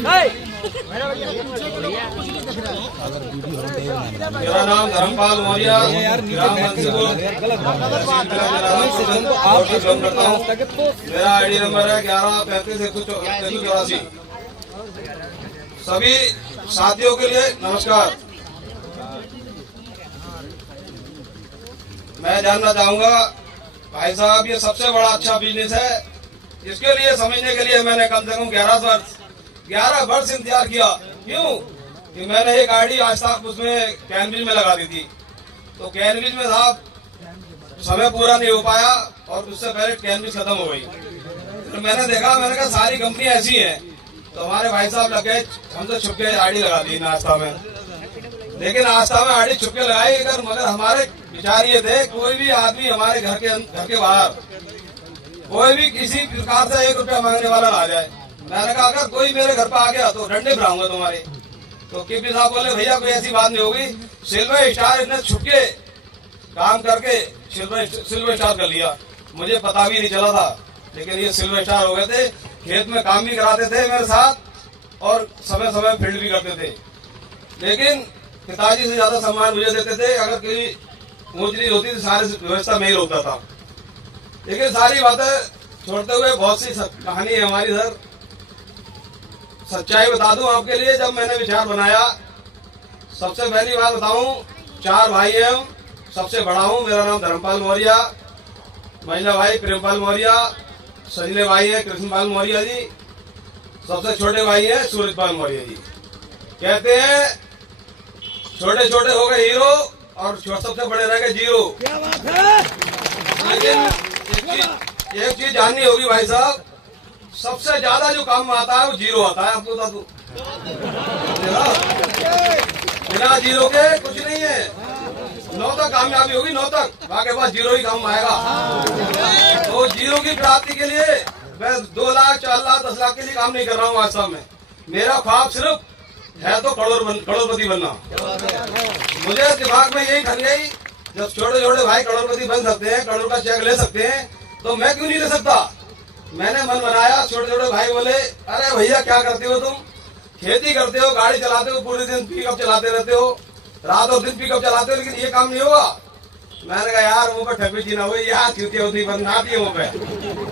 मेरा नाम धर्मपाल मौर्य, मेरा आईडी नंबर है 1135 सभी साथियों के लिए नमस्कार। मैं जानना चाहूंगा भाई साहब, ये सबसे बड़ा अच्छा बिजनेस है, इसके लिए समझने के लिए मैंने कम से कम 11 वर्ष इंतजार किया। क्यों कि मैंने एक आईडी आज तक उसमें कैनविज में लगा दी थी, तो कैनविज में साहब समय पूरा नहीं हो पाया और उससे पहले कैनविज खत्म हो गई। तो मैंने देखा, मैंने कहा सारी कंपनी ऐसी है, तो हमारे भाई साहब लगे हमसे छुपके आईडी लगा दी नाश्ता में। लेकिन नाश्ता में आईडी छुपके लगाई, मगर हमारे विचार ये थे, कोई भी आदमी हमारे घर के बाहर कोई भी किसी प्रकार से 1 रुपया मांगने वाला आ जाए। मैंने कहा अगर कोई मेरे घर पर आ गया तो डंडे बनाऊंगा तुम्हारे। तो केपी साहब बोले भैया कोई ऐसी बात नहीं होगी, सिल्वर स्टार इतने छुपके काम करके सिल्वर स्टार कर लिया, मुझे पता भी नहीं चला था, लेकिन ये सिल्वर स्टार हो गए थे। खेत में काम भी कराते थे मेरे साथ और समय समय फील्ड भी करते थे, लेकिन पिताजी से ज्यादा सम्मान मुझे देते थे। अगर कोई ऊंच नीच होती थी सारी व्यवस्था में ही होता था। लेकिन सारी बातें छोड़ते हुए बहुत सी कहानी है हमारी सर। सच्चाई बता दूं आपके लिए, जब मैंने विचार बनाया, सबसे पहली बात बताऊं, 4 भाई हैं, सबसे बड़ा हूं, मेरा नाम धर्मपाल मौर्य, महिला भाई प्रेमपाल मौर्य, सजने भाई है कृष्णपाल मौर्य जी, सबसे छोटे भाई है सूरजपाल मौर्य जी। कहते हैं छोटे छोटे हो गए हीरो और सबसे बड़े रह गए जीरो। क्या बात है? लेकिन एक चीज जाननी होगी भाई साहब, सबसे ज्यादा जो काम में आता है वो जीरो आता है। आपको बता दूं, बिना जीरो के कुछ नहीं है। 9 तक कामयाबी होगी, 9 तक, बाकी बाद जीरो ही काम आएगा। तो जीरो की प्राप्ति के लिए मैं 2 लाख 4 लाख 10 लाख के लिए काम नहीं कर रहा हूँ। वास्तव में मेरा ख्वाब सिर्फ है तो करोड़पति बनना। मुझे दिमाग में यही खल गई, जब छोटे छोटे भाई करोड़पति बन सकते हैं, करोड़ का चेक ले सकते हैं, तो मैं क्यों नहीं ले सकता। मैंने मन बनाया, छोटे छोटे भाई बोले अरे भैया क्या करते हो तुम, खेती करते हो, गाड़ी चलाते हो, पूरे दिन पिकअप चलाते रहते हो, रात और दिन पिकअप चलाते हो, लेकिन ये काम नहीं होगा। मैंने कहा यार मुंह पर ठप्पी ना हो, यार चूती होती बनाती है मुंह पे,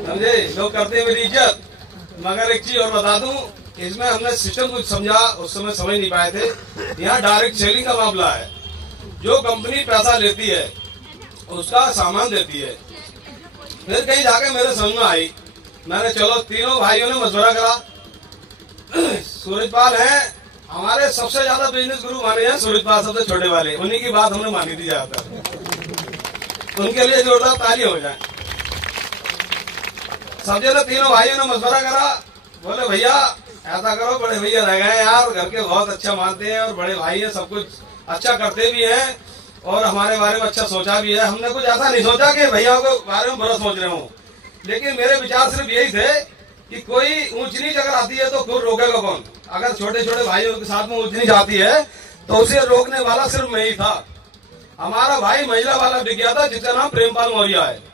समझे, लोग करते हैं मेरी इज्जत। मगर एक चीज और बता दूं, इसमें हमने सिस्टम कुछ समझा, उस समय समझ नहीं पाए थे। यहाँ डायरेक्ट सेलिंग का मामला है, जो कंपनी पैसा लेती है उसका सामान देती है। फिर कहीं जाके मेरे समझ में आई, मैंने चलो तीनों भाइयों ने मशवरा करा। सूरजपाल है हमारे सबसे ज्यादा बिजनेस गुरु माने हैं, सूरजपाल सबसे छोटे वाले, उन्हीं की बात हमने मानी थी ज्यादातर। उनके लिए जोरदार ताली हो जाए। सब जने तीनों भाइयों ने मशवरा करा, बोले भैया ऐसा करो, बड़े भैया रह गए यार, घर के बहुत अच्छा मानते हैं और बड़े भाई हैं, सब कुछ अच्छा करते भी हैं और हमारे बारे में अच्छा सोचा भी है। हमने कुछ ऐसा नहीं सोचा कि भैया के बारे में बुरा सोच रहे हूँ, लेकिन मेरे विचार सिर्फ यही थे कि कोई ऊंच नीच अगर आती है तो खुद रोकेगा कौन। अगर छोटे छोटे भाइयों के साथ में ऊंच नीच आती है तो उसे रोकने वाला सिर्फ मैं ही था। हमारा भाई महिला वाला बिक गया था, जिसका नाम प्रेमपाल मौर्य है।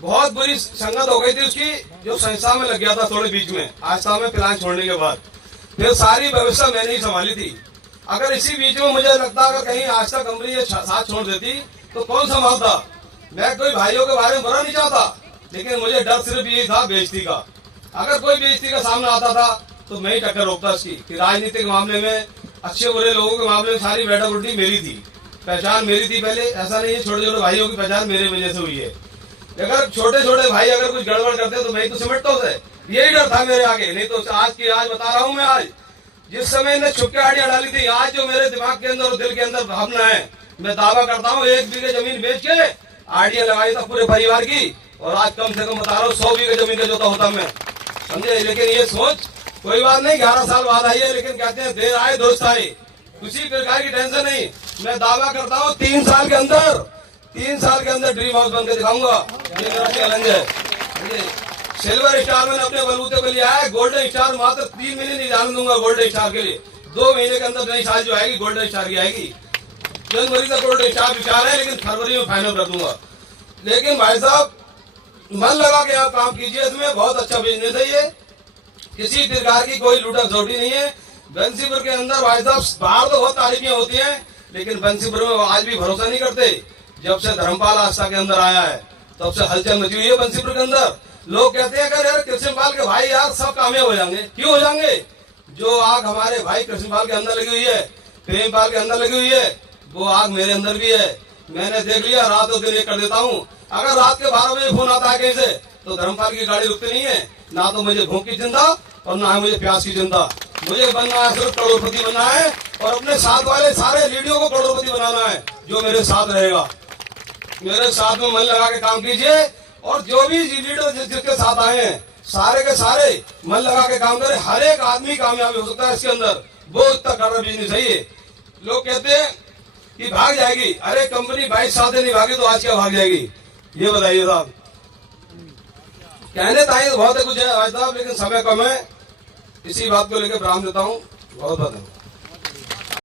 बहुत बुरी संगत हो गई थी उसकी, जो संस्था में लग गया था थोड़े बीच में, आस्था में प्लान छोड़ने के बाद। फिर सारी व्यवस्था मैंने ही संभाली थी। अगर इसी बीच में मुझे लगता अगर कहीं आस्था कंपनी ये साथ छोड़ देती तो कौन संभालता। मैं कोई भाइयों के बारे में बुरा नहीं चाहता, लेकिन मुझे डर सिर्फ यही था बेइज्जती का। अगर कोई बेइज्जती का सामने आता था तो मैं ही टक्कर रोकता उसकी। कि राजनीतिक मामले में, अच्छे बुरे लोगों के मामले में सारी बैठक उल्टी मेरी थी, पहचान मेरी थी पहले। ऐसा नहीं है छोटे छोटे भाइयों की पहचान मेरे वजह से हुई है। अगर छोटे छोटे भाई अगर कुछ गड़बड़ करते तो मैं तो सिमटता उसे, यही डर था मेरे आगे। नहीं तो आज बता रहा हूँ मैं, आज जिस समय ने छुपके आड़ियां डाली थी, आज जो मेरे दिमाग के अंदर और दिल के अंदर भावना है, मैं दावा करता हूँ 1 बीघे जमीन बेच के आड़ियां लगाई था पूरे परिवार की, और आज कम से कम बता रहा हूँ 100 बीघे जमीन का जोता होता मैं, समझे। लेकिन ये सोच कोई बात नहीं, 11 साल बाद आई है, लेकिन कहते हैं देर आए दुरुस्त आए, किसी प्रकार की टेंशन नहीं। मैं दावा करता हूँ 3 साल के अंदर ड्रीम हाउस बनकर दिखाऊंगा। ये मेरा चैलेंज है। सिल्वर स्टार मैंने अपने बलबूते पे लिया है, गोल्डन स्टार मात्र 3 महीने नहीं जाने दूंगा। गोल्डन स्टार के लिए 2 महीने के अंदर नई साल जो आएगी गोल्डन स्टार की आएगी। जनवरी तक गोल्डन स्टार विचार है, लेकिन फरवरी में फाइनल कर दूंगा। लेकिन भाई साहब मन लगा के आप काम कीजिए, इसमें बहुत अच्छा बिजनेस है ये। किसी प्रकार की कोई लूटा झोटी नहीं है। बंसीपुर के अंदर भाई साहब बाहर तो बहुत तारीफियां होती हैं, लेकिन बंसीपुर में आज भी भरोसा नहीं करते। जब से धर्मपाल आस्था के अंदर आया है तब से हलचल मची हुई है बंसीपुर के अंदर। लोग कहते हैं अगर यार कृष्णपाल के भाई यार सब कामयाब हो जाएंगे, क्यों हो जाएंगे? जो आग हमारे भाई कृष्णपाल के अंदर लगी हुई है, प्रेमपाल के अंदर लगी हुई है, वो आग मेरे अंदर भी है। मैंने देख लिया, रात और दिन एक कर देता हूँ। अगर रात के 12 बजे फोन आता है कहीं से तो धर्मपाल की गाड़ी रुकती नहीं है। ना तो मुझे भूख की चिंता और ना है मुझे प्यास की चिंता। मुझे बनना है सिर्फ करोड़पति बनना है और अपने साथ वाले सारे लीडरों को करोड़पति बनाना है। जो मेरे साथ रहेगा, मेरे साथ में मन लगा के काम कीजिए और जो भी लीडर जिसके साथ आए हैं सारे के सारे मन लगा के काम करें। हर एक आदमी कामयाब हो सकता है इसके अंदर। वो इतना कर रहा बिजनेस है ये। लोग कहते हैं कि भाग जाएगी, अरे कंपनी 22 साल से नहीं भागी तो आज क्या भाग जाएगी? ये बताइए साहब। कहने ताई तो बहुत है कुछ है भाई साहब, लेकिन समय कम है। इसी बात को लेकर विराम देता हूँ। बहुत बहुत